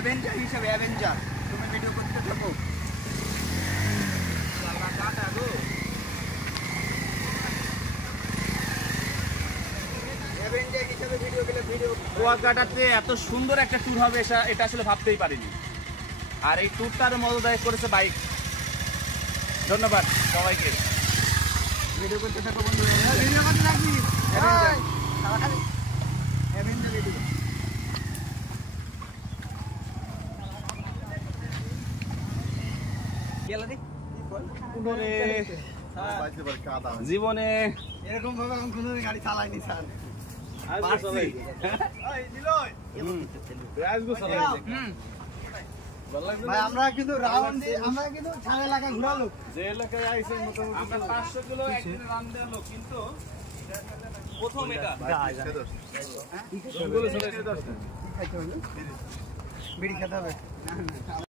Avenger হিসেবে Avenger তুমি video করতে থাকো। অ্যাভেঞ্জার হিসেবে ভিডিও গেলে ভিডিও কুয়াকাটাতে এত সুন্দর একটা ট্যুর হবে এটা আসলে ভাবতেই পারিনি। আর এই ট্যুরটার মজাদায়ক করেছে বাইক। ধন্যবাদ সবাইকে। ভিডিও করতে থাকো বন্ধু। ভিডিও করতে থাকবি অ্যাভেঞ্জার ভিডিও। জীবনে এরকম ভাবে আমি কোনো গাড়ি চালাইনি স্যার। ভাই আমরা কিন্তু রাউন্ডে আমরা কিন্তু সারা এলাকা ঘোরালো, যে এলাকায় আইছেন মোটামুটি আমরা 500 কিলো একদিন রান দেওয়া লোক, কিন্তু প্রথম এটা বিড়ি খেতে হবে।